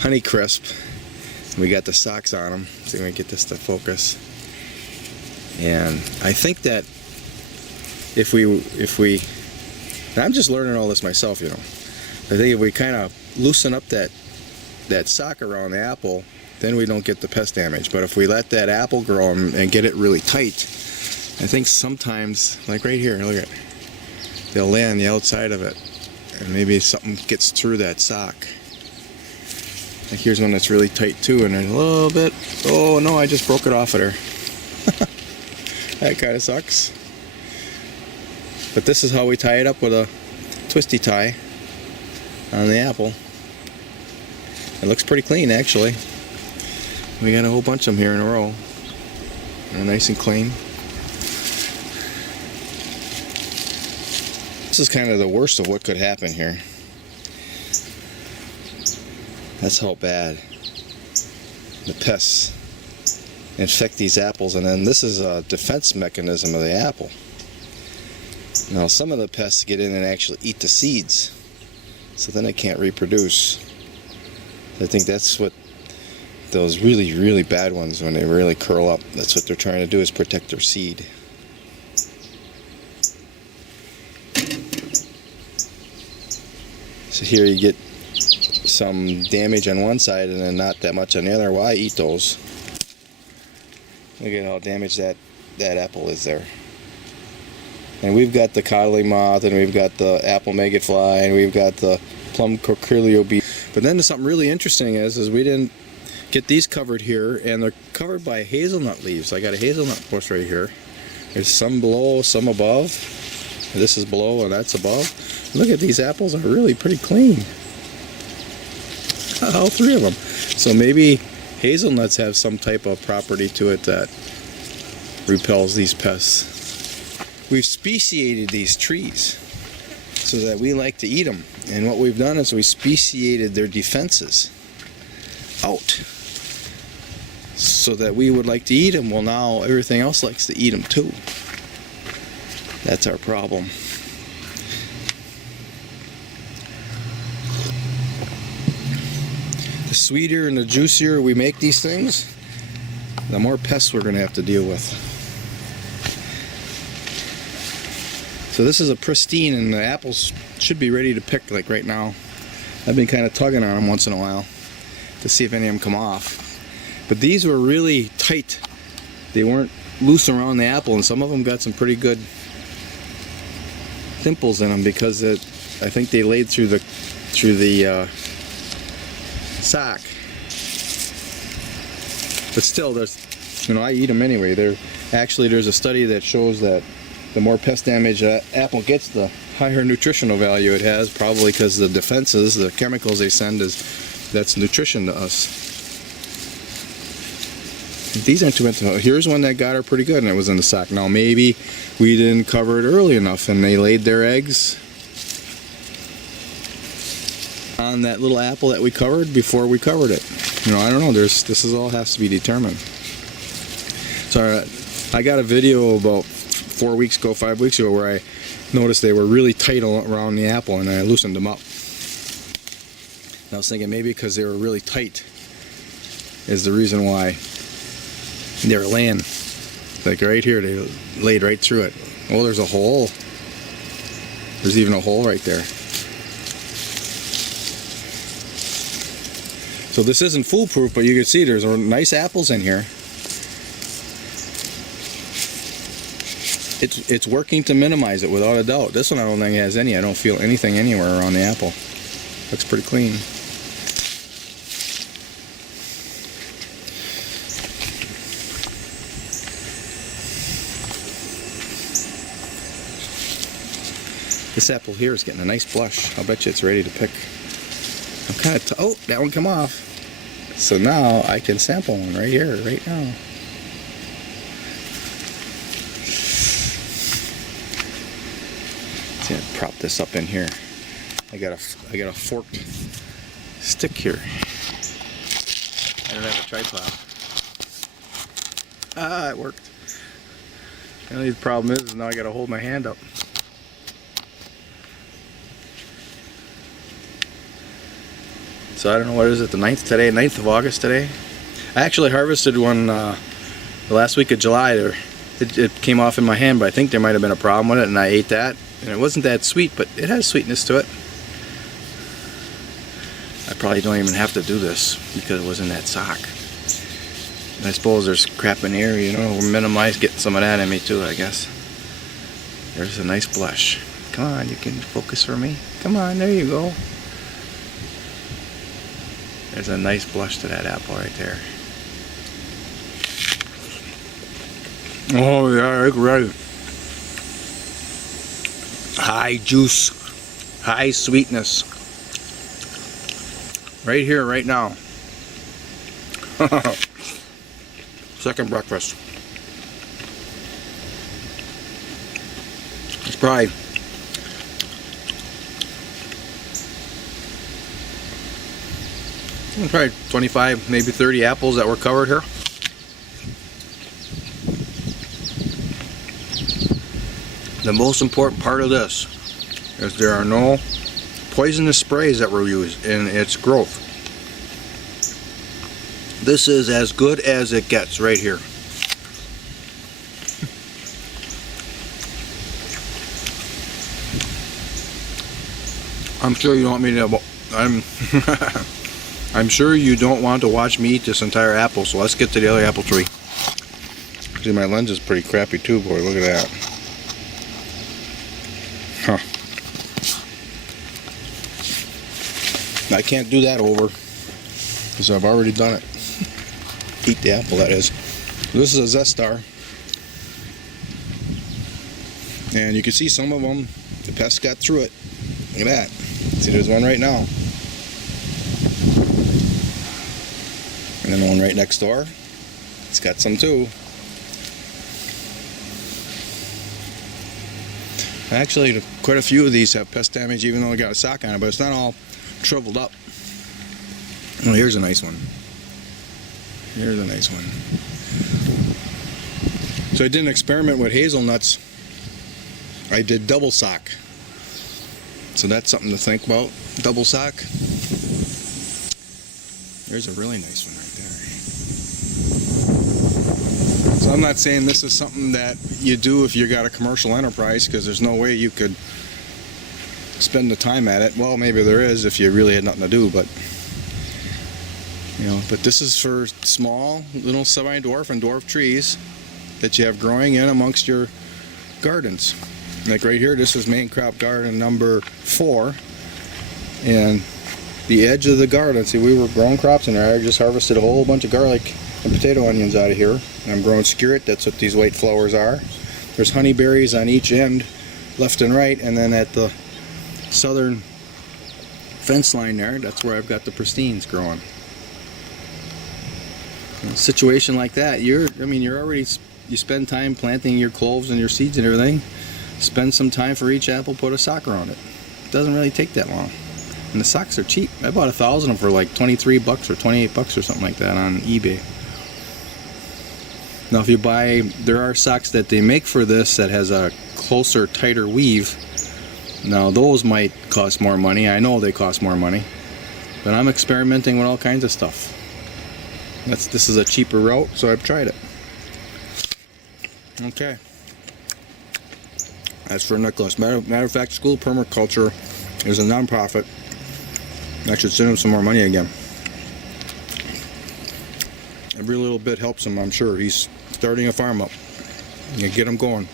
Honeycrisp. We got the socks on them. See if we can get this to focus. And I think that if we, and I'm just learning all this myself, you know. I think if we kind of loosen up that sock around the apple, then we don't get the pest damage. But if we let that apple grow and get it really tight, I think sometimes, like right here, look at it, they'll lay on the outside of it, and maybe something gets through that sock. Like here's one that's really tight too, and there's a little bit. Oh no, I just broke it off of there. That kind of sucks. But this is how we tie it up with a twisty tie on the apple. It looks pretty clean actually. We got a whole bunch of them here in a row. They're nice and clean. This is kind of the worst of what could happen here. That's how bad the pests infect these apples, and then this is a defense mechanism of the apple. Now some of the pests get in and actually eat the seeds, so then it can't reproduce. I think that's what those really bad ones, when they really curl up, that's what they're trying to do, is protect their seed. So here you get some damage on one side and then not that much on the other. Well, I eat those. Look at how damaged that apple is there. And we've got the coddling moth, and we've got the apple maggot fly, and we've got the plum curculio bee. But then something really interesting is we didn't get these covered here, and they're covered by hazelnut leaves. I got a hazelnut bush right here. There's some below, some above. This is below and that's above. Look at these apples, are really pretty clean. All three of them. So maybe hazelnuts have some type of property to it that repels these pests. We've speciated these trees so that we like to eat them. And what we've done is we speciated their defenses out so that we would like to eat them. Well, now everything else likes to eat them too. That's our problem. The sweeter and the juicier we make these things, the more pests we're going to have to deal with. So this is a pristine, and the apples should be ready to pick like right now. I've been kind of tugging on them once in a while to see if any of them come off. But these were really tight. They weren't loose around the apple, and some of them got some pretty good dimples in them because I think they laid through the sock. But still, I eat them anyway. There's a study that shows that the more pest damage an apple gets, the higher nutritional value it has, probably because the defenses, the chemicals they send, that's nutrition to us. These aren't too bad. Here's one that got her pretty good, and it was in the sock. Now maybe we didn't cover it early enough, and they laid their eggs on that little apple that we covered before we covered it. I don't know. This is all has to be determined. So I got a video about 5 weeks ago, where I noticed they were really tight around the apple, and I loosened them up. And I was thinking maybe because they were really tight is the reason why they were laying. Like right here, they laid right through it. Oh, there's a hole. There's even a hole right there. So this isn't foolproof, but you can see there's nice apples in here. It's working to minimize it without a doubt. This one I don't think has any. I don't feel anything anywhere around the apple. Looks pretty clean. This apple here is getting a nice blush. I'll bet you it's ready to pick. I'm kind of oh, that one come off. So now I can sample one right here, right now. See, I prop this up in here. I got a forked stick here. I don't have a tripod. Ah, it worked. The only problem is now I got to hold my hand up. So I don't know, what is it, the 9th today? 9th of August today? I actually harvested one the last week of July. It came off in my hand, but I think there might have been a problem with it, and I ate that. And it wasn't that sweet, but it has sweetness to it. I probably don't even have to do this because it was in that sock. And I suppose there's crap in here, you know, we'll minimize getting some of that in me too, I guess. There's a nice blush. Come on, you can focus for me. Come on, there you go. There's a nice blush to that apple right there. Oh yeah, it's ready. High juice, high sweetness. Right here, right now. Second breakfast. It's probably probably 25, maybe 30 apples that were covered here. The most important part of this is there are no poisonous sprays that were used in its growth. This is as good as it gets right here. I'm sure you don't want me to. I'm sure you don't want to watch me eat this entire apple. So let's get to the other apple tree. See, my lens is pretty crappy too, boy. Look at that. Huh. I can't do that over because I've already done it. Eat the apple, that is. This is a Zestar. And you can see some of them, the pests got through it. Look at that. See, there's one right now. And then one right next door. It's got some too. Actually, quite a few of these have pest damage even though they got a sock on it, but it's not all shriveled up. Oh, here's a nice one. Here's a nice one. So I did an experiment with hazelnuts. I did double sock. So that's something to think about. Double sock. There's a really nice one right there. So I'm not saying this is something that you do if you got a commercial enterprise, because there's no way you could spend the time at it. Well, maybe there is if you really had nothing to do, but you know, but this is for small little semi-dwarf and dwarf trees that you have growing in amongst your gardens. Like right here, this is main crop garden number 4, and the edge of the garden, see, we were growing crops in there. I just harvested a whole bunch of garlic and potato onions out of here, and I'm growing skirret. That's what these white flowers are. There's honeyberries on each end, left and right, and then at the southern fence line there, that's where I've got the pristines growing. In a situation like that, you spend time planting your cloves and your seeds and everything. Spend some time for each apple, put a sock around it. It doesn't really take that long. And the socks are cheap. I bought 1,000 of them for like 23 bucks or 28 bucks or something like that on eBay. Now if you buy, there are socks that they make for this that has a closer, tighter weave. Now those might cost more money. I know they cost more money. But I'm experimenting with all kinds of stuff. This is a cheaper route, so I've tried it. Okay. That's for Nicholas. Matter of fact, School of Permaculture is a non-profit. I should send him some more money again. Every little bit helps him, I'm sure. He's starting a farm up. You get him going.